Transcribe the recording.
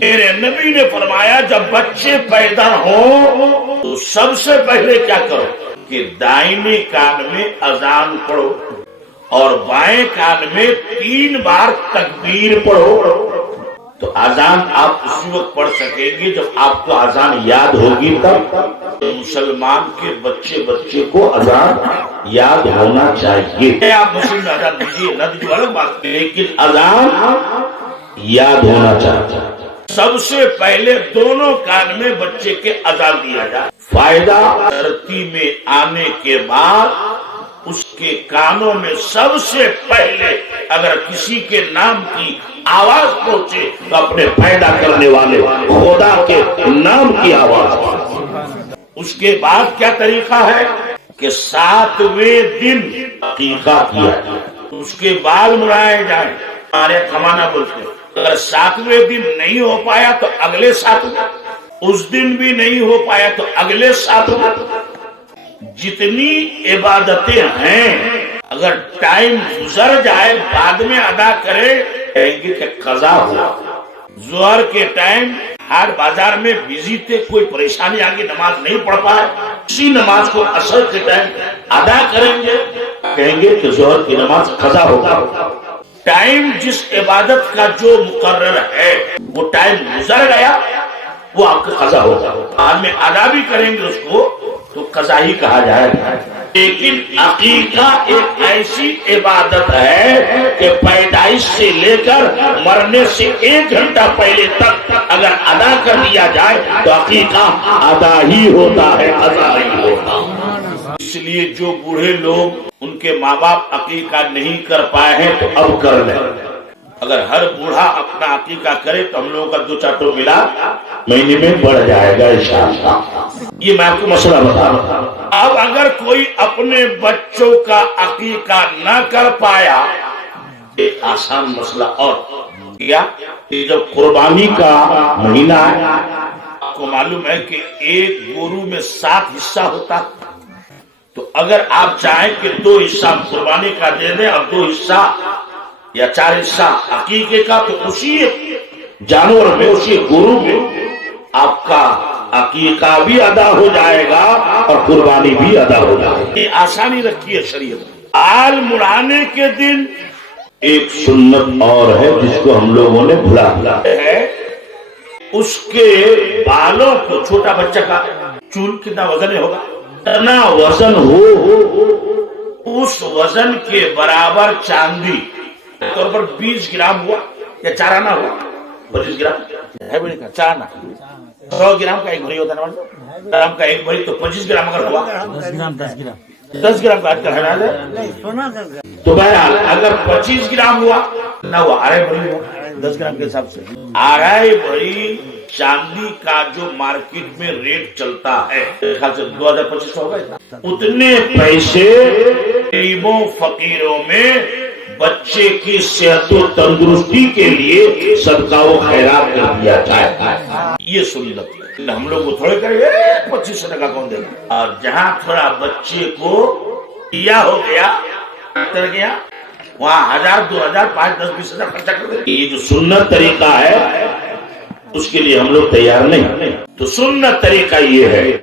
میرے نبی نے فرمایا جب بچے پیدا ہوں تو سب سے پہلے کیا کرو کہ دائیں کان میں اذان پڑھو اور بائیں کان میں 3 بار تکبیر پڑھو. تو اذان آپ اسی وقت پڑھ سکیں گے جب آپ کو اذان یاد ہوگی. تب مسلمان کے بچے کو اذان یاد ہونا چاہیے. آپ مسلم اذان دیجیے نہ دیجیے الگ بات، لیکن اذان یاد ہونا چاہیے. سب سے پہلے دونوں کان میں بچے کے اذان دیا جائے. فائدہ دھرتی میں آنے کے بعد اس کے کانوں میں سب سے پہلے اگر کسی کے نام کی آواز پہنچے تو اپنے پیدا کرنے والے خدا کے نام کی آواز. اس کے بعد کیا طریقہ ہے کہ 7ویں دن عقیقہ کیا جائے، اس کے بال مڑائے جائیں. ہمارے کمانا بولتے ہیں اگر 7ویں دن نہیں ہو پایا تو اگلے 7ویں، اس دن بھی نہیں ہو پایا تو اگلے 7ویں. جتنی عبادتیں ہیں اگر ٹائم گزر جائے بعد میں ادا کرے کہیں گے کہ قضا ہوا. ظہر کے ٹائم ہر بازار میں بزی تھے، کوئی پریشانی آگے نماز نہیں پڑھ پائے، اسی نماز کو عصر کے ٹائم ادا کریں گے کہیں گے کہ ظہر کی نماز قضا ہوگا. ٹائم جس عبادت کا جو مقرر ہے وہ ٹائم گزر گیا وہ آپ کا قضا ہوگا. بعد میں ادا بھی کریں گے اس کو تو قضا ہی کہا جائے گا. لیکن عقیقہ ایک ایسی عبادت ہے کہ پیدائش سے لے کر مرنے سے 1 گھنٹہ پہلے تک اگر ادا کر دیا جائے تو عقیقہ ادا ہی ہوتا ہے، قضا ہی ہوتا. اس لیے جو بوڑھے لوگ ان کے ماں باپ عقیقہ نہیں کر پائے ہیں تو اب کر لیں. اگر ہر بوڑھا اپنا عقیقہ کرے تو ہم لوگوں کا 2-4 ملا مہینے میں بڑھ جائے گا انشاءاللہ. یہ میں آپ کو مسئلہ بتا رہا ہوں. اب اگر کوئی اپنے بچوں کا عقیقہ نہ کر پایا، ایک آسان مسئلہ اور کیا کہ جب قربانی کا مہینہ ہے آپ کو معلوم ہے کہ ایک گورو میں 7 حصہ ہوتا. تو اگر آپ چاہیں کہ 2 حصہ قربانی کا دے دیں اور 2 حصہ یا 4 حصہ عقیقے کا تو اسی جانور میں اسی گورو میں آپ کا عقیقہ بھی ادا ہو جائے گا اور قربانی بھی ادا ہو جائے گا. یہ آسانی رکھی ہے شریعت. آل مڑانے کے دن ایک سنت اور ہے جس کو ہم لوگوں نے بھلا ہے. اس کے بالوں کو چھوٹا بچہ کا چول کتنا وزن ہوگا، اتنا وزن ہو اس وزن کے برابر چاندی طور پر 20 گرام ہوا یا 4 آنا ہوا. 25 گرام ہے بڑی کا 4 آنا. 100 گرام کا 1 بھری ہوتا ہے، 100 گرام کا 1 بھری تو 25 گرام اگر ہوا 10 گرام کا آج کل ہے تو بہرحال اگر 25 گرام ہوا نہ ہوا 2.5 بھری ہوا 10 گرام کے حساب سے 2.5 بھری چاندی کا جو مارکیٹ میں ریٹ چلتا ہے 2250 ہوگا. اتنے پیسے غریبوں فقیروں میں بچے کی صحت و تندرستی کے لیے صدقہ و خیرات کر دیا جائے. یہ سنت ہے. ہم لوگ کو تھوڑے کریں 25 ٹکا کون دے گا. اور جہاں تھوڑا بچے کو دیا ہو گیا کر گیا وہاں 1000 2000 5 10 20 ہزار خرچہ کر دیں. یہ جو سنت طریقہ ہے اس کے لیے ہم لوگ تیار نہیں. تو سنت طریقہ یہ ہے